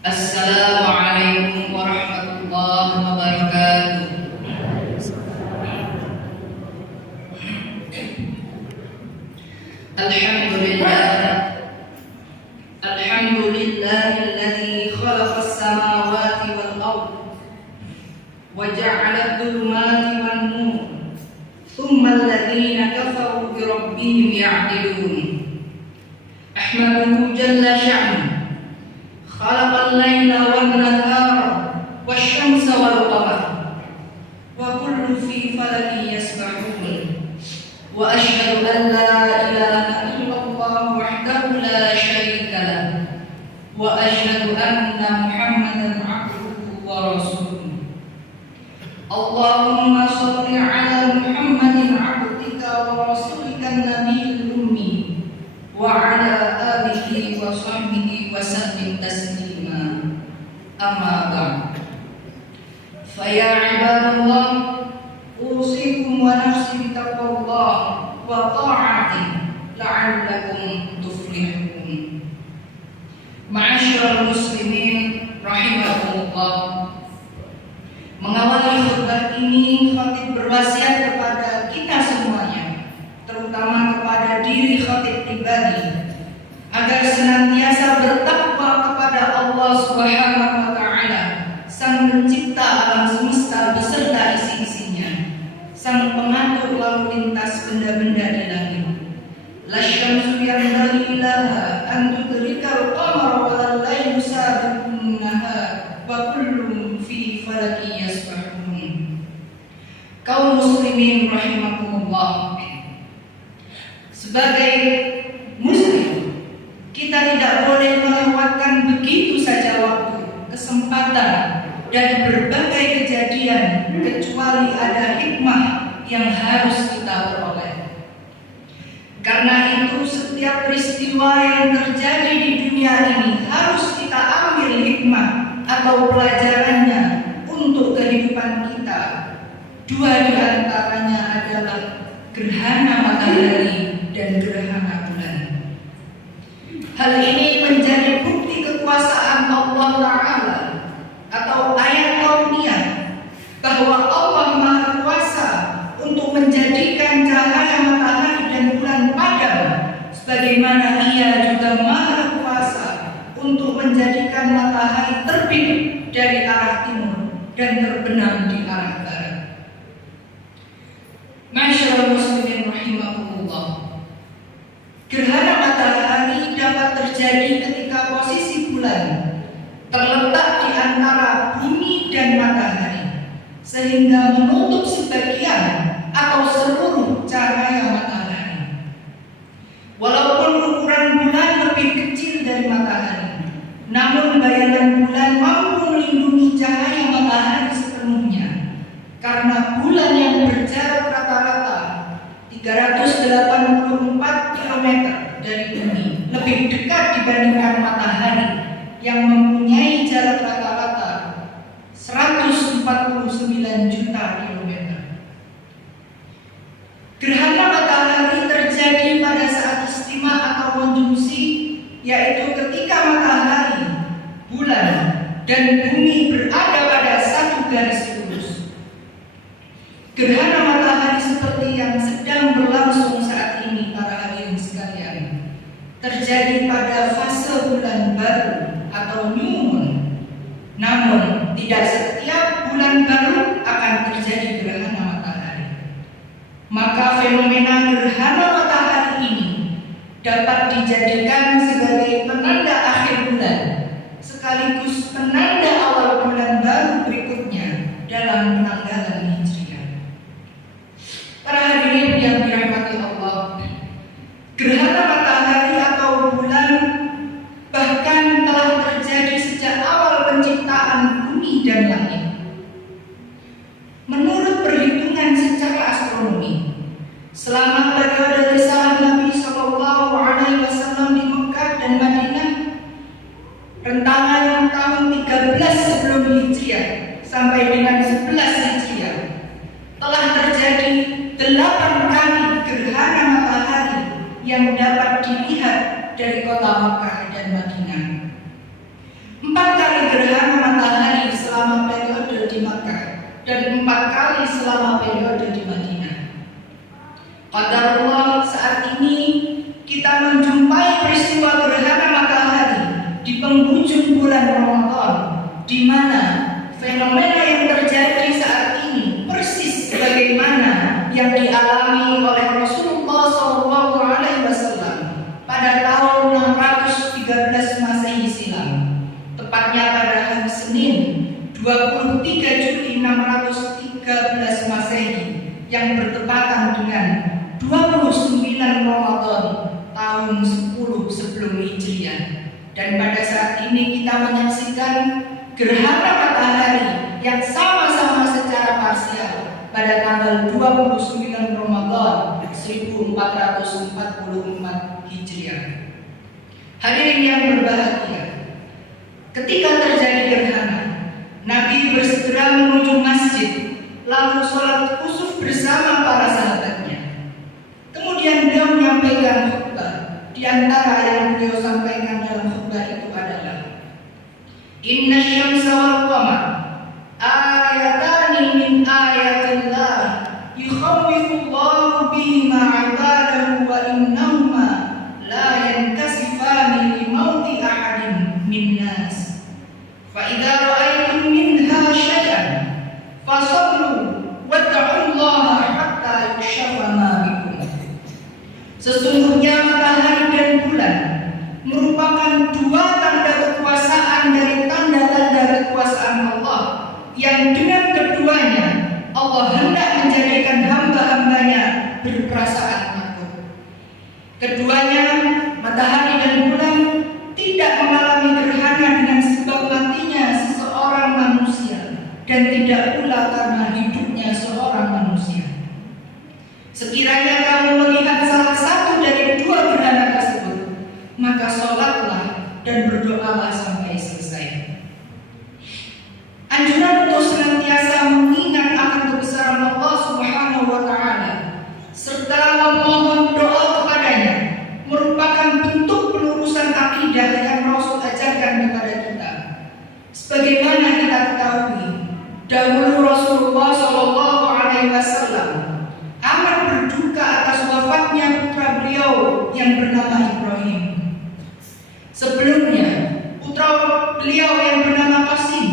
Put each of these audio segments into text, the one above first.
Assalamualaikum warahmatullahi wabarakatuh. Alhamdulillahilladzi khalaqas samawati wal ardh wa ja'ala adh-dhulumati wan nur thumma alladhina kafaru bi rabbihim ya'dilun. Ahmaduhu jalla sha'nuhu khalaqal laila wan nahara wasyamsa wal qamara wa kullu fi falakin yasbahun wa asyhadu an la ilaha illallah wahdahu la syarika lah wa asyhadu anna Muhammadan abduhu wa rasuluh. Allahumma shalli ala Muhammadin abdika wa rasulika nabiyil ummi wa ala alihi wa sahbihi wa sallim taslima. Amma ba'd. Fa ya ibadallah, usikum wa nafsi bitaqwallah wa ta'atihi la'allakum tuflihun. Ma'asyiral muslimin rahimakumullah. Mengawali khutbah ini, khatib berwasiat kepada kita semuanya, terutama kepada diri khatib pribadi, agar senantiasa bertakwa kepada Allah Subhanahu wa taala, Sang Pencipta alam semesta beserta isi-isinya, Sang pengatur lalu lintas benda-benda di langit. La syamsu yanbaghi laha an tudrikal qamara wa al-lailu sabiqun nahar wa kullun fi falakin yasbahun. Kaum muslimin rahimakumullah, sebagai muslim kita tidak boleh melewatkan begitu saja waktu, kesempatan, dan berbagai kejadian kecuali ada hikmah yang harus kita peroleh. Karena itu setiap peristiwa yang terjadi di dunia ini harus kita ambil hikmah atau pelajarannya untuk kehidupan kita. Dua di antaranya adalah gerhana matahari dan gerhana bulan. Hal ini menjadi bukti kekuasaan Allah Ta'ala atau ayat kauniyah bahwa Allah Maha Kuasa untuk menjadikan cahaya matahari dan bulan padam, sebagaimana Ia juga Maha Kuasa untuk menjadikan matahari terbit dari arah timur dan terbenam di arah barat. Ma'asyiral muslimin rahimakumullah, gerhana matahari dapat terjadi ketika posisi bulan terletak di antara bumi dan matahari, sehingga menutup sebagian atau seluruh cahaya matahari. Walaupun ukuran bulan lebih kecil dari matahari, namun bayangan bulan mampu melindungi cahaya matahari sepenuhnya, karena bulan yang berjarak rata-rata 384 km dari bumi lebih dekat dibandingkan matahari yang mempunyai jarak rata-rata 149 juta kilometer. Gerhana matahari terjadi pada saat istima atau konjungsi, yaitu ketika matahari, bulan, dan bumi berada pada satu garis lurus. Gerhana matahari seperti yang sedang berlangsung saat ini, para hadirin sekalian, terjadi pada fase bulan baru atau new moon. Namun tidak setiap bulan baru akan terjadi gerhana matahari. Maka fenomena gerhana matahari ini dapat dijadikan sebagai penanda akhir bulan, sekaligus penanda awal bulan baru berikutnya dalam penanggalan Hijriah. Para hadirin yang dirahmati Allah, gerhana matahari atau bulan bahkan telah terjadi sejak awal penciptaan bumi dan langit. Menurut perhitungan secara astronomi, selama periode risalah Nabi Shallallahu Alaihi Wasallam di Mekah dan Madinah, rentangan tahun 13 sebelum Hijriah sampai dengan 11 Hijriah, telah terjadi 8 kali gerhana matahari yang dapat dilihat dari kota Mekah dan Madinah. 4 kali bulan Ramadan, di mana fenomena yang terjadi saat ini persis sebagaimana yang dialami oleh Rasulullah SAW pada tahun 613 Masehi silam, tepatnya pada hari Senin 23 Juli 613 Masehi yang bertepatan dengan 29 Ramadan tahun 10 sebelum Hijriah. Dan pada saat ini kita menyaksikan gerhana matahari yang sama-sama secara parsial pada tanggal 29 Ramadan 1444 Hijriah. Hadirin yang berbahagia, ketika terjadi gerhana, Nabi bersegera menuju masjid lalu sholat khusuf bersama para sahabatnya. Kemudian beliau menyampaikan khutbah. Di antara yang beliau sampaikan dalam khutbah itu adalah Inna syamsa wal qamar ayatani min ayatillah yukhawwifullahu bihima 'ibadahu wa innahuma la yankasifani li mauti ahadin min nas fa idza ra'aytum minha syai'an fasallu wad'ullaha hatta yukshafa ma bikum. Sesungguhnya matahari dan bulan merupakan dua tanda kekuasaan dari tanda-tanda kekuasaan Allah yang dengan keduanya Allah hendak menjadikan hamba-hambanya berperasaan takut. Keduanya, matahari dan bulan, tidak mengalami gerhana dengan sebab matinya seseorang manusia dan tidak pula karena hidupnya seorang manusia. Sekiranya kamu melihat salah satu dari dua gerhana tersebut, maka sholatlah dan berdoalah sampai selesai. Anjuran untuk senantiasa mengingat akan kebesaran Allah Subhanahu wa Ta'ala serta memohon doa kepadanya merupakan bentuk pelurusan akidah yang Rasul ajarkan kepada kita. Sebagaimana kita ketahui, dahulu Rasulullah SAW amat berduka atas wafatnya putra beliau yang bernama Ibrahim. Sebelumnya, putra beliau yang bernama Qasim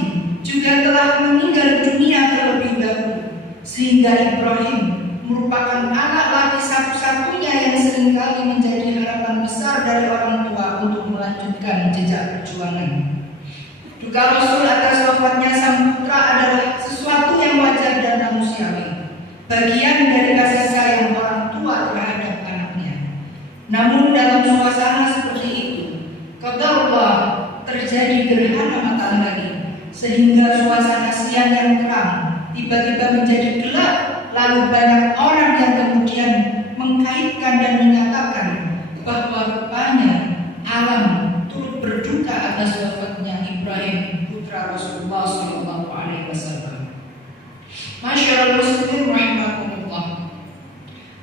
juga telah meninggal dunia terlebih dahulu, sehingga Ibrahim merupakan anak laki satu-satunya yang seringkali menjadi harapan besar dari orang tua untuk melanjutkan jejak perjuangan. Duka Rasul atas wafatnya sang putra adalah sesuatu yang wajar dan manusiawi, bagian dari kasih sayang orang tua terhadap anaknya. Namun dalam suasana seperti itu, qadarullah, terjadi gerhana matahari sehingga suasana siang yang terang tiba-tiba menjadi gelap. Lalu banyak orang yang kemudian mengkaitkan dan menyatakan bahwa rupanya alam turut berduka atas wafatnya Ibrahim putra Rasulullah SAW. Masyaallah muslimin rahimakumullah.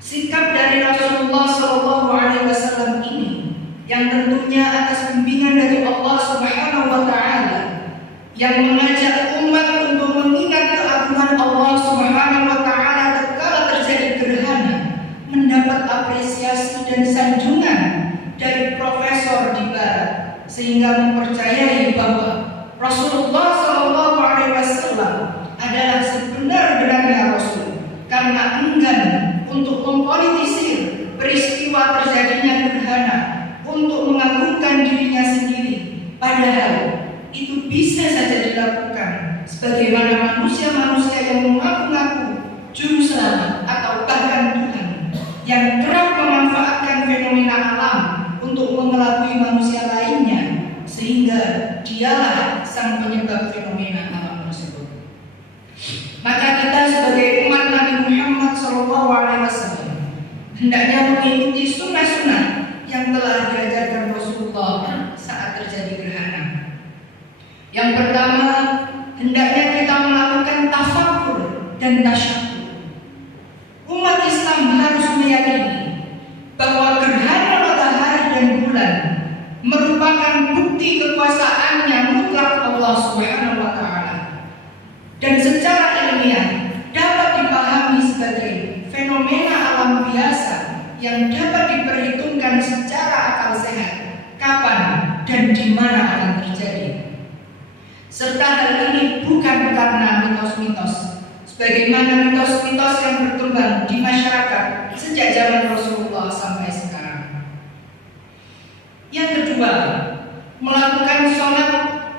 Sikap dari Rasulullah SAW ini yang tentunya atas bimbingan dari Allah Subhanahu wa Ta'ala yang mengajak umat untuk mengingat keagungan Allah Subhanahu wa Ta'ala tatkala terjadi gerhana, mendapat apresiasi dan sanjungan dari profesor di barat, sehingga mempercayai bahwa Rasulullah SAW adalah sebenar-benarnya Rasul karena enggan untuk mempolitisir peristiwa terjadinya gerhana untuk mengagungkan dirinya sendiri, padahal itu bisa saja dilakukan sebagaimana manusia-manusia yang mengaku-ngaku juru selamat atau bahkan Tuhan yang kerap memanfaatkan fenomena alam untuk mengelabui manusia lainnya, sehingga dialah sang penyebab fenomena alam tersebut. Maka kita sebagai umat Nabi Muhammad SAW hendaknya mengikuti sunnah-sunnah yang telah diajarkan Rasulullah saat terjadi gerhana. Yang pertama, hendaknya kita melakukan tafakkur dan tasyakur. Umat Islam harus meyakini bahwa gerhana matahari dan bulan merupakan bukti kekuasaannya mutlak Allah Subhanahu wa Ta'ala, dan secara ilmiah dapat dipahami sebagai fenomena alam biasa yang dapat diperhitungkan secara akal sehat kapan dan di mana akan terjadi. Serta hal ini bukan karena mitos-mitos, sebagaimana mitos-mitos yang berkembang di masyarakat sejak zaman Rasulullah sampai sekarang. Yang kedua, melakukan sholat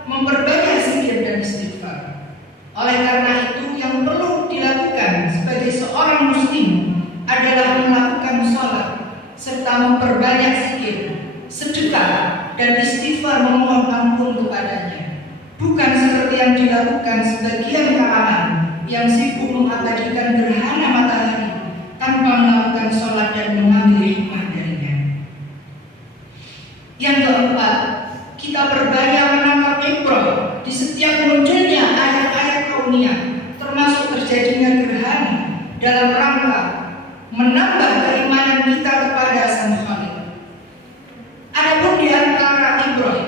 memperbanyak zikir dan istighfar. Oleh karena itu, yang perlu dilakukan sebagai seorang muslim adalah melakukan sholat serta memperbanyak zikir, sedekah, dan istighfar memohon ampun kepadanya. Bukan seperti yang dilakukan sebagian kalangan yang sibuk mengabadikan gerhana matahari tanpa melakukan sholat dan mengambil hikmah darinya. Yang keempat, kita perbanyak menangkap ibrah di setiap munculnya ayat-ayat kauniyah, termasuk terjadinya gerhana, dalam rangka menambah keimanan kita kepada Sang Khalik. Adapun di antara ibrah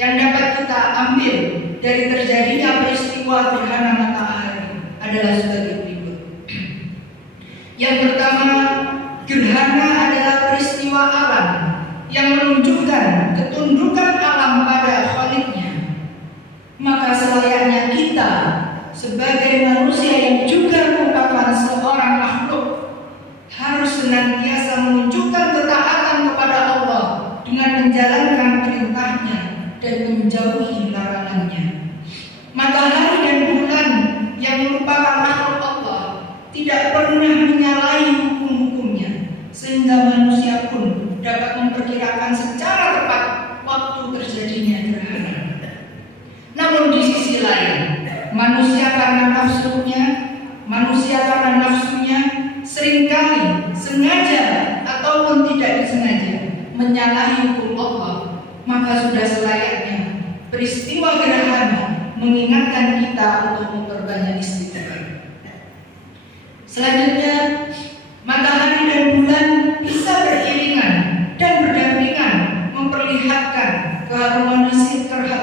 yang dapat kita ambil dari terjadinya peristiwa gerhana matahari adalah sebagai berikut. Yang pertama, gerhana adalah peristiwa alam yang menunjukkan ketundukan alam pada Khaliknya. Maka selayaknya kita sebagai manusia yang juga merupakan seorang makhluk harus senantiasa menunjukkan ketaatan kepada Allah dengan menjalankan perintahnya dan menjauhi larangannya. Matahari dan bulan yang merupakan makhluk Allah tidak pernah menyalahi hukum-hukumnya, sehingga manusia pun dapat memperkirakan secara tepat waktu terjadinya gerhana. Namun di sisi lain, manusia karena nafsunya seringkali sengaja ataupun tidak disengaja menyalahi hukum Allah. Maka sudah selayaknya peristiwa gerhana mengingatkan kita untuk memperbanyak istighfar. Selanjutnya, matahari dan bulan bisa beriringan dan berdampingan memperlihatkan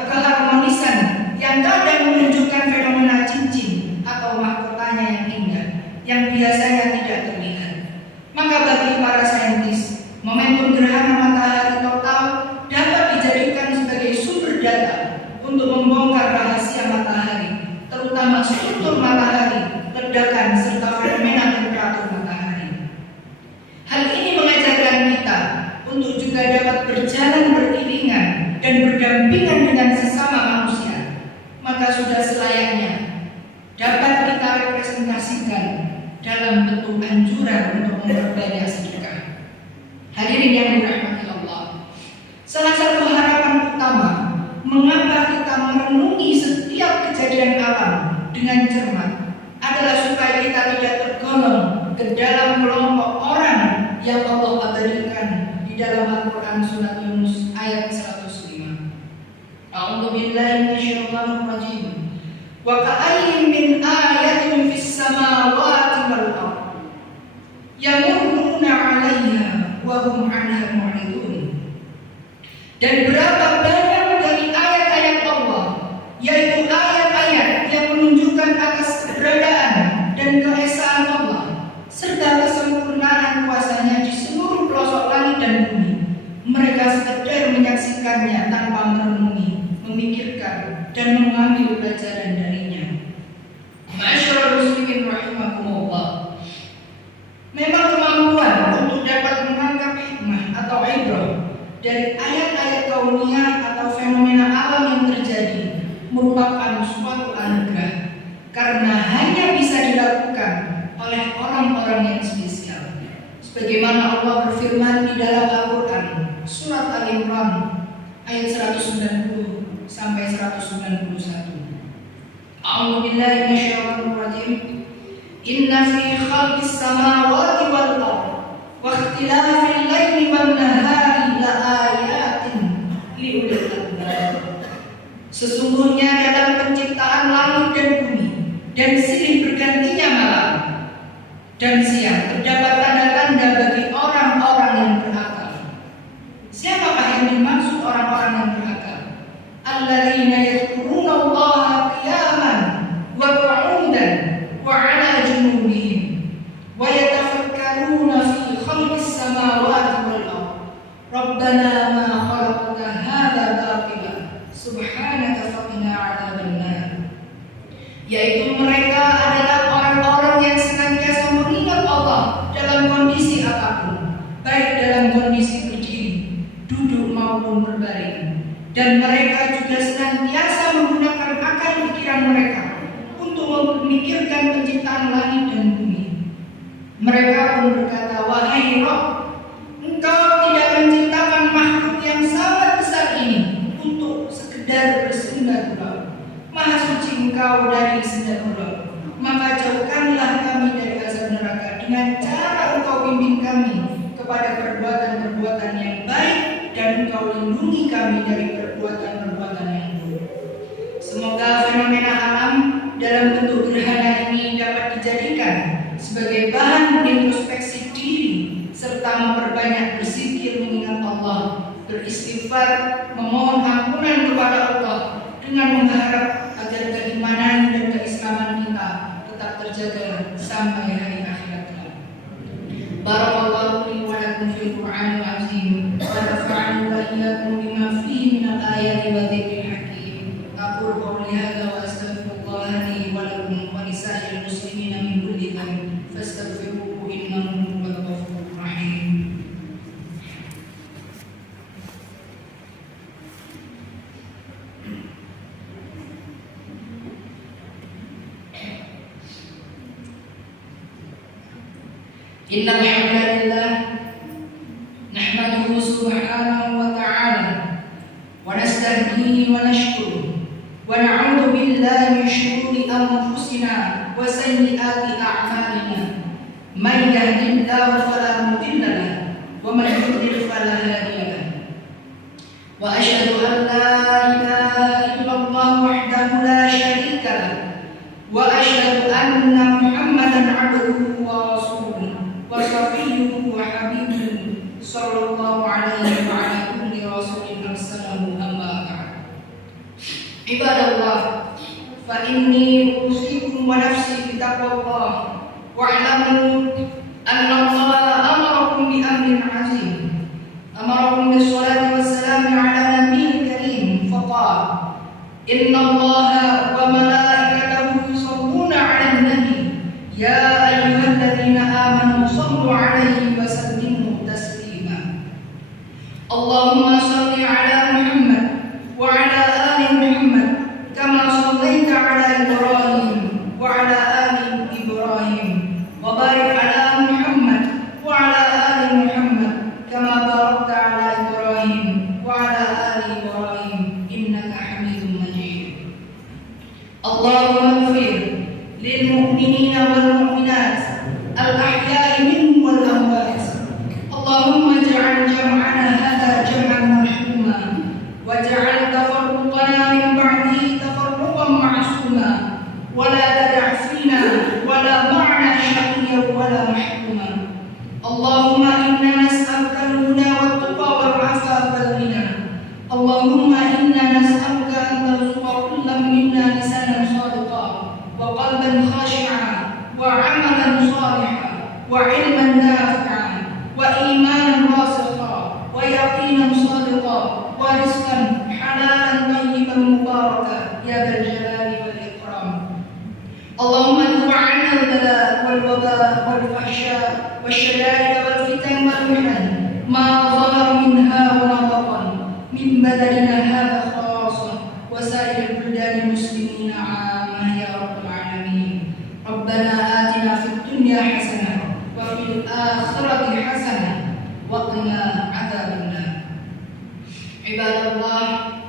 keharmonisan yang kadang menunjukkan fenomena cincin atau mahkotanya yang indah yang biasanya tidak terlihat. Maka bagi para saintis, momentum gerhana matahari total dapat dijadikan sebagai sumber data untuk membongkar rahasia matahari, terutama struktur matahari, ledakan, serta fenomena temperatur matahari. Hal ini mengajarkan kita untuk juga dapat berjalan beriringan dan berdampingan dengan sesama manusia. Maka sudah selayaknya dapat kita representasikan dalam bentuk anjuran untuk memperbanyak sedekah. Hadirin yang dirahmati Allah, salah satu harapan utama mengapa kita merenungi setiap kejadian alam dengan cermat adalah supaya kita tidak tergolong ke dalam kelompok orang yang Allah abadikan di dalam Al-Quran surat Yunus ayat 105. A'udzu billahi minasyaitonir rajim. Wa ka'ayyin min ayatin fis samawati wal ardh yamurruna 'alaiha wa hum 'anha mu'ridun. Dan berapa banyak dari ayat-ayat Allah, yaitu ayat-ayat yang menunjukkan atas keberadaan dan keesaan Allah serta kesempurnaan kuasanya di seluruh pelosok langit dan bumi. Mereka sekedar menyaksikannya tanpa merenungi, memikirkan, dan mengambil pelajaran darinya. Masyaallah muslimin rahimakumullah. Memang kemampuan untuk dapat menangkap hikmah atau ibrah dari ayat-ayat kauniyah atau fenomena alam yang terjadi merupakan suatu anugerah, karena hanya bisa dilakukan oleh orang-orang yang spesial. Sebagaimana Allah berfirman di dalam Al-Quran surat Al-Imran ayat 190 sampai 191. A'udzu billahi minasyaitonir rajim. Inna fi khalqis samawati wal ardh wa ikhtilafil laili wan nahari la ayatin li ulil albab. Sesungguhnya dalam penciptaan langit dan bumi dan silih bergantinya malam dan siang terdapat tanda-tanda bagi orang-orang yang berakal. Siapakah yang dimaksud orang-orang yang berakal? Alladzina yadhkuruna Allaha qiyaman wa qu'udan wa 'ala junubihim wa yatafakkaruna fi khalqis samawati wal ardh. Rabbana ma khalaqta hadza batila subhanaka faqina 'adzabannar. yaitu mereka adalah orang-orang yang senantiasa mengingat Allah dalam kondisi apapun, baik dalam kondisi berdiri, duduk maupun berbaring. Dan mereka juga senantiasa menggunakan akal pikiran mereka untuk memikirkan penciptaan langit dan bumi. Mereka pun berkata, "Wahai Rabb, Engkau tidak menciptakan makhluk yang sangat besar ini untuk sekedar bersenda gurau. Maha suci Engkau dari senda gurau. Maka jauhkanlah kami dari azab neraka dengan cara Engkau bimbing kami kepada perbuatan-perbuatan yang baik, dan Engkau lindungi kami dari perbuatan-perbuatan yang buruk." Semoga fenomena alam dalam bentuk gerhana ini dapat dijadikan sebagai bahan introspeksi diri, serta memperbanyak berzikir mengingat Allah, beristighfar, memohon ampunan kepada Allah, dengan mengharap agar keimanan dan keislaman kita tetap terjaga sampai hari akhirat kelak. Barakallahu li wa lakum fil Qur'anil azim wa nafa'ani wa iyyakum bima fihi minal ayati wa dzikril hakim. Aqulu qawli hadza wa astaghfirullah li wa lakum wa lisa'il muslimina min kulli dhanbin fastaghfiruhu innahu huwal ghafurur rahim. Innal hamdalillah nahmaduhu subhanahu wa ta'ala wa nasta'inu wa nashkuruh wa na'udzu billahi min shururi anfusina wa sayyiati a'malina. Man yahdihillahu fala mudilla lahu wa man yudlil fala hadiya lahu. Wa asyhadu an la ilaha illallah wahdahu la syarika lahu wa asyhadu anna Muhammadan 'abduhu wa rasuluh wa safiyyuhu wa habibuhu sallallahu alaihi wa ala kulli rasulin arsalahu amma ba'd. Ibadallah, fa inni usikum wa nafsi bi taqwallah wa'lamu anna Allah amarakum bi amrin 'azim. Amarakum bis salati was salam ala nabiyil karim faqala inna Allaha wa malaikatahu yusalluna 'alan nabi ya ayyuhalladzina amanu sallu 'alaihi wa sallimu taslima. Allahumma salli 'ala Muhammad wa 'ala ali Muhammad kama shallaita 'ala Ibrahim wa 'ala ali Ibrahim wa barik 'ala Muhammad wa 'ala ali Muhammad kama barakta 'ala Ibrahim wa 'ala ali Ibrahim innaka Hamidum Majid. Allahumma ighfir lil mu'minina wal mu'minat al-ahya'i minhum wal amwat. Allahumma ij'al jam'ana hadha jam'an marhuma waj'al tafarruqana min ba'dihi tafarruqan ma'suma wa la tada' fina wa la ma'na shaqiyyan wa la mahkuma. Allahumma inna nas'aluka al-huda wat-tuqa wal-'afafa wal-ghina. Allahumma inna nas'aluka an tarzuqa kullam minna lisanan shadiqan wa qalban khashi'an wa 'amalan shalihan wa 'ilman nafi'an wa imanan rasikhan wa yaqinan shadiqan wa rizqan halalan tayyiban mubarakan ya dzal jalali wal ikram. Allahumma adfa'na al-bala wal waba wal fahsya wasyada'id wal fitan wal mihan ma dhahara minha wa ma batan min baladina hadha khassa wa sa'iril buldani muslimina 'ammah ya rabbal alamin. Rabbana atina fid dunya hasanah wa fil akhirati hasanah wa qina adzabannar. Ibadallah,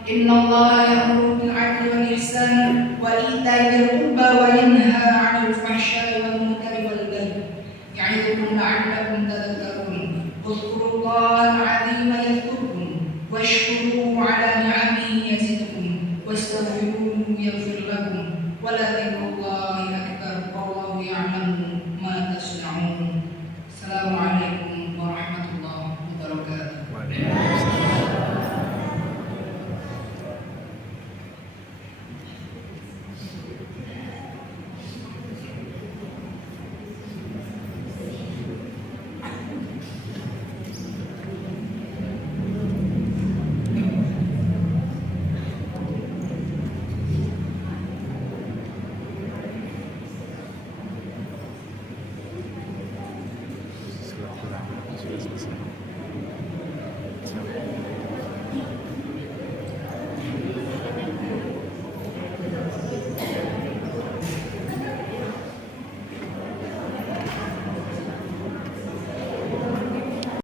innallaha ya'muru bil 'adli wal ihsan wa ita'i dzil qurba wa yanha 'anil fahsya'i wal munkari wal baghi ya'idukum la'allakum tadhakkarun. Udhkurullahal 'azima yadhkurkum washkuruhu 'ala ni'amihi yazidkum wastaghfiruhu yaghfir lakum wa la dzikrullahi akbar wallahu ya'lamu